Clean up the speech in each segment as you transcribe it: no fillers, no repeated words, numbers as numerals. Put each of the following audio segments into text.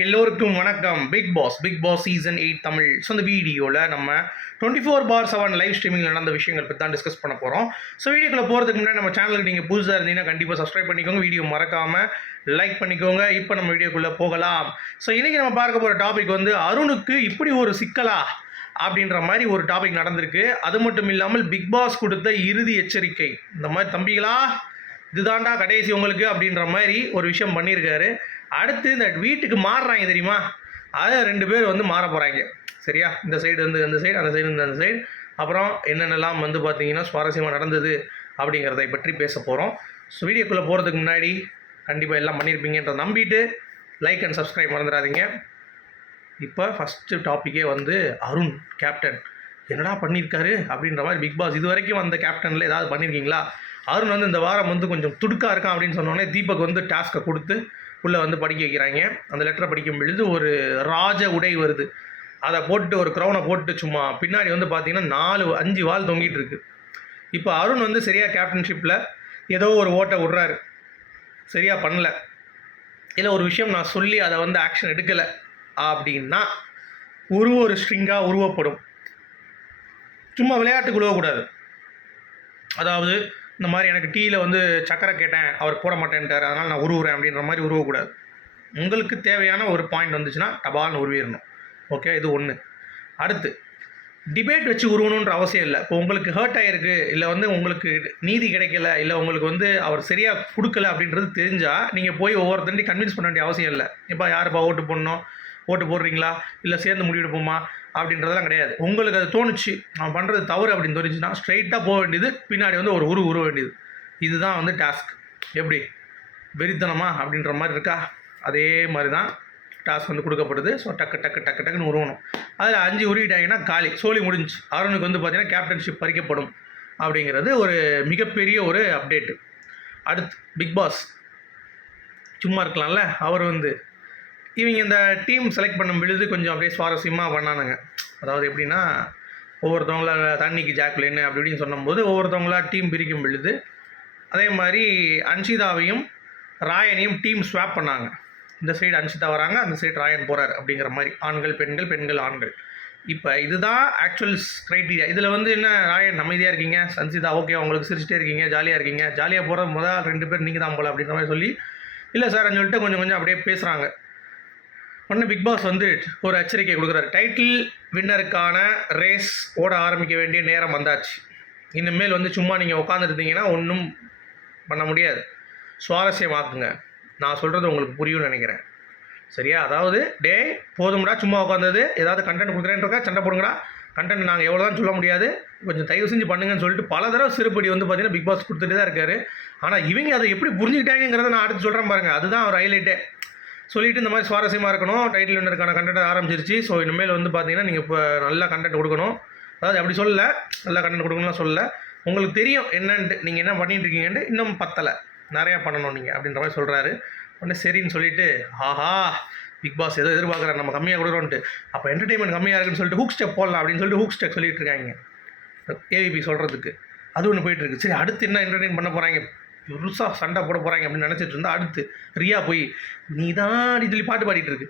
எல்லோருக்கும் வணக்கம். Big boss season 8 Tamil. So இந்த வீடியோவில் நம்ம 24/7 லைவ் ஸ்ட்ரீமிங் நடந்த விஷயங்கள் பற்றி தான் டிஸ்கஸ் பண்ண போகிறோம். ஸோ வீடியோக்குள்ள போகிறதுக்கு முன்னாடி நம்ம சேனலுக்கு நீங்கள் புதுசாக இருந்தீங்கன்னா கண்டிப்பாக சப்ஸ்கிரைப் பண்ணிக்கோங்க, வீடியோ மறக்காமல் லைக் பண்ணிக்கோங்க. இப்போ நம்ம வீடியோக்குள்ளே போகலாம். ஸோ இன்றைக்கி நம்ம பார்க்க போகிற டாபிக் வந்து அருணுக்கு இப்படி ஒரு சிக்கலா அப்படின்ற மாதிரி ஒரு டாபிக் நடந்திருக்கு. அது மட்டும் இல்லாமல் பிக் பாஸ் கொடுத்த இறுதி எச்சரிக்கை, இந்த மாதிரி தம்பிகளா இதுதான்டா கடைசி உங்களுக்கு அப்படின்ற மாதிரி ஒரு விஷயம் பண்ணியிருக்காரு. அடுத்து இந்த வீட்டுக்கு மாறுறாங்க தெரியுமா, அதை 2 பேர் வந்து மாற போகிறாங்க. சரியா, இந்த சைடு வந்து அந்த சைடு, அந்த சைடு வந்து அந்த சைடு. அப்புறம் என்னென்னலாம் வந்து பார்த்தீங்கன்னா சுவாரஸ்யமாக நடந்தது அப்படிங்கிறதை பற்றி பேச போகிறோம். ஸோ வீடியோக்குள்ளே போகிறதுக்கு முன்னாடி கண்டிப்பாக எல்லாம் பண்ணியிருப்பீங்கன்ற நம்பிட்டு லைக் அண்ட் சப்ஸ்கிரைப் மறந்துடாதீங்க. இப்போ ஃபஸ்ட்டு டாப்பிக்கே வந்து அருண் கேப்டன் என்னடா பண்ணியிருக்காரு அப்படின்ற மாதிரி. பிக் பாஸ் இது வரைக்கும் அந்த கேப்டனில் ஏதாவது பண்ணியிருக்கீங்களா? அருண் வந்து இந்த வாரம் வந்து கொஞ்சம் துடுக்காக இருக்கான் அப்படின்னு சொன்னோடனே தீபக் வந்து டாஸ்க்கை கொடுத்து உள்ளே வந்து படிக்க வைக்கிறாங்க. அந்த லெட்டரை படிக்கும் பொழுது ஒரு ராஜ உடை வருது, அதை போட்டு ஒரு க்ரௌனை போட்டு சும்மா பின்னாடி வந்து பார்த்தீங்கன்னா 4-5 வால் தொங்கிட்டு இருக்கு. இப்போ அருண் வந்து சரியாக கேப்டன்ஷிப்பில் ஏதோ ஒரு ஓட்டை விட்றாரு, சரியாக பண்ணல, இல்லை ஒரு விஷயம் நான் சொல்லி அதை வந்து ஆக்ஷன் எடுக்கலை அப்படின்னா ஒரு ஸ்ட்ரிங்காக உருவப்படும். சும்மா விளையாட்டுக்கு உருவக்கூடாது. அதாவது இந்த மாதிரி எனக்கு டீயில் வந்து சக்கரை கேட்டேன், அவர் போட மாட்டேன்ட்டார், அதனால் நான் உருவுறேன் அப்படின்ற மாதிரி உருவக்கூடாது. உங்களுக்கு தேவையான ஒரு பாயிண்ட் வந்துச்சுன்னா டபால்னு உருவிடணும். ஓகே, இது ஒன்று. அடுத்து டிபேட் வச்சு உருவணுன்ற அவசியம் இல்லை. இப்போ உங்களுக்கு ஹர்ட் ஆகிருக்கு, இல்லை வந்து உங்களுக்கு நீதி கிடைக்கல, இல்லை உங்களுக்கு வந்து அவர் சரியாக கொடுக்கல அப்படின்றது தெரிஞ்சால் நீங்கள் போய் ஒவ்வொருத்தண்டையும் கன்வின்ஸ் பண்ண வேண்டிய அவசியம் இல்லை. இப்போ யாருப்பா ஓட்டு போடணும், ஓட்டு போடுறீங்களா, இல்லை சேர்ந்து முடிவெடுப்போமா அப்படின்றதெல்லாம் கிடையாது. உங்களுக்கு அது தோணுச்சு நான் பண்ணுறது தவறு அப்படின்னு தோணுச்சுன்னா ஸ்ட்ரைட்டாக போக வேண்டியது, பின்னாடி வந்து ஒரு உருவ வேண்டியது. இதுதான் வந்து டாஸ்க். எப்படி வெறித்தனமா அப்படின்ற மாதிரி இருக்கா? அதே மாதிரி தான் டாஸ்க் வந்து கொடுக்கப்படுது. ஸோ டக்குன்னு உருவணும். அதில் 5 உருவிட்டாங்கன்னா காலி, சோழி முடிஞ்சு. அருணுக்கு வந்து பார்த்திங்கன்னா கேப்டன்ஷிப் பறிக்கப்படும் அப்படிங்கிறது ஒரு மிகப்பெரிய ஒரு அப்டேட்டு. அடுத்து பிக் பாஸ் சும்மா இருக்கலாம்ல, அவர் வந்து இவங்க இந்த டீம் செலக்ட் பண்ணும் பொழுது கொஞ்சம் அப்படியே சுவாரஸ்யமாக பண்ணானுங்க. அதாவது எப்படின்னா, ஒவ்வொருத்தவங்கள தண்ணிக்கு ஜாக்லின்னு அப்படி இப்படின்னு சொன்னும்போது ஒவ்வொருத்தவங்களா டீம் பிரிக்கும் பொழுது அதே மாதிரி அன்ஷிதாவையும் ராயனையும் டீம் ஸ்வாப் பண்ணாங்க. இந்த சைடு அன்ஷிதா வராங்க, அந்த சைடு ராயன் போகிறார் அப்படிங்கிற மாதிரி. ஆண்கள் பெண்கள், பெண்கள் ஆண்கள். இப்போ இதுதான் ஆக்சுவல் க்ரைட்டீரியா. இதில் வந்து என்ன, ராயன் அமைதியாக இருக்கீங்க, அன்ஷிதா ஓகே உங்களுக்கு சிரிச்சிட்டே இருக்கீங்க, ஜாலியாக இருக்கீங்க, ஜாலியாக போகிற முதல் 2 பேர் நீங்கள் தான் போல அப்படின்ற மாதிரி சொல்லி, இல்லை சார் சொல்லிட்டு கொஞ்சம் அப்படியே பேசுகிறாங்க. ஒன்று பிக் பாஸ் வந்து ஒரு எச்சரிக்கை கொடுக்குறாரு. டைட்டில் வின்னருக்கான ரேஸ் ஓட ஆரம்பிக்க வேண்டிய நேரம் வந்தாச்சு. இனிமேல் வந்து சும்மா நீங்கள் உட்காந்துருந்தீங்கன்னா ஒன்றும் பண்ண முடியாது. சுவாரஸ்யமாக்குங்க. நான் சொல்கிறது உங்களுக்கு புரியும்னு நினைக்கிறேன். சரியா? அதாவது போதும்டா சும்மா உட்காந்தது, ஏதாவது கண்டென்ட் கொடுக்குறேன்றக்கா சண்டை போடுங்கடா, கண்டென்ட் நாங்கள் எவ்வளோ தான் சொல்ல முடியாது, கொஞ்சம் தயவு செஞ்சு பண்ணுங்கன்னு சொல்லிட்டு பல தடவை சிறுபடி வந்து பார்த்தீங்கன்னா பிக் பாஸ் கொடுத்துட்டு தான் இருக்காரு. ஆனால் இவங்க அதை எப்படி புரிஞ்சுக்கிட்டாங்கிறத நான் அடுத்து சொல்கிறேன் பாருங்கள். அதுதான் அவர் ஹைலைட்டே. சொல்லிவிட்டு இந்த மாதிரி சுவாரஸ்யமாக இருக்கணும், டைட்டில் வின்னருக்கான கண்டென்ட் ஆரம்பிச்சிருச்சு. ஸோ இனிமேல் வந்து பார்த்தீங்கன்னா நீங்கள் இப்போ நல்லா கண்டென்ட் கொடுக்கணும். அதாவது அப்படி சொல்லலை, நல்லா கண்டென்ட் கொடுக்கணும்லாம் சொல்லலை, உங்களுக்கு தெரியும் என்னன்ட்டு, நீங்கள் என்ன பண்ணிட்டு இருக்கீங்கன்ட்டு, இன்னும் பத்தலை, நிறையா பண்ணணும் நீங்கள் அப்படின்ற மாதிரி சொல்கிறாரு. உடனே சரின்னு சொல்லிவிட்டு, ஆஹா பிக் பாஸ் ஏதோ எதிர்பார்க்குறாரு நம்ம கம்மியாக கொடுக்குறோன்ட்டு, அப்போ என்டர்டெயின்மெண்ட் கம்மியாக இருக்குன்னு சொல்லிட்டு ஹூக் ஸ்டெப் போடலாம் அப்படின்னு சொல்லிட்டு ஹூக் ஸ்டெப் சொல்லிட்டு இருக்காங்க ஏவிபி சொல்கிறதுக்கு. அது ஒன்று போயிட்டுருக்கு. சரி, அடுத்து என்ன என்டர்டெயின் பண்ண போகிறாங்க, புதுசாக சண்டை போட போகிறாங்க அப்படின்னு நினச்சிட்டு இருந்தால் அடுத்து ரியா போய் நீ தான் சொல்லி பாட்டு பாடிட்டு இருக்கு.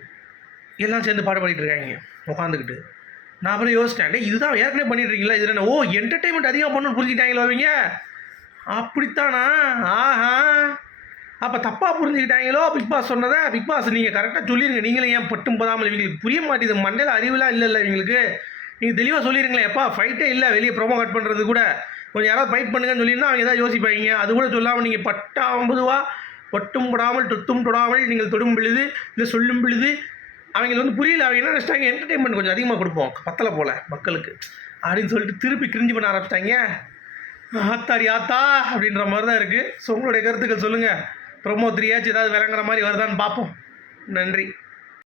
எல்லாம் சேர்ந்து பாட்டு பாடிட்டு இருக்காங்க உட்காந்துக்கிட்டு. நான் அப்புறம் யோசிச்சேன், இதுதான் ஏற்கனவே பண்ணிட்டு இருக்கீங்களா, இதில் என்ன என்டர்டெயின்மெண்ட் அதிகமாக பண்ணணும்னு புரிஞ்சுக்கிட்டாங்களா அவங்க? அப்படித்தானா? ஆஹா, அப்போ தப்பாக புரிஞ்சுக்கிட்டாங்களோ பிக் பாஸ் சொன்னதை. பிக் பாஸ் நீங்கள் கரெக்டாக சொல்லிடுங்க. நீங்களே ஏன் பட்டும் போதாமல், இவங்களுக்கு புரிய மாட்டேது, மண்டையில் அறிவுலாம் இல்லை இவங்களுக்கு. நீங்கள் தெளிவாக சொல்லிடுங்களேன். எப்பா ஃபைட்டே இல்லை, வெளியே ப்ரோமோ கட் பண்ணுறது கூட கொஞ்சம் யாராவது ஃபைட் பண்ணுங்கன்னு சொல்லியிருந்தால் அவங்க எதாவது யோசிப்பாங்க. அது கூட சொல்லாமல் நீங்கள் பட்டாம்பதுவா பட்டும் தொடாமல் தொட்டும் தொடாமல் நீங்கள் தொடும் பொழுது இல்லை சொல்லும் பொழுது அவங்களுக்கு வந்து புரியல. அவங்க என்ன நினச்சிட்டாங்க, என்டர்டெயின்மெண்ட் கொஞ்சம் அதிகமாக கொடுப்போம் பத்தலை போல் மக்களுக்கு அப்படின்னு சொல்லிட்டு திருப்பி கிரிஞ்சு பண்ண ஆரம்பிச்சிட்டாங்க. ஆத்தாடி ஆத்தா அப்படின்ற மாதிரி தான் இருக்குது. ஸோ உங்களுடைய கருத்துக்கள் சொல்லுங்கள். ப்ரோமோ 3 ஏதாவது விளங்குற மாதிரி வருதான்னு பார்ப்போம். நன்றி.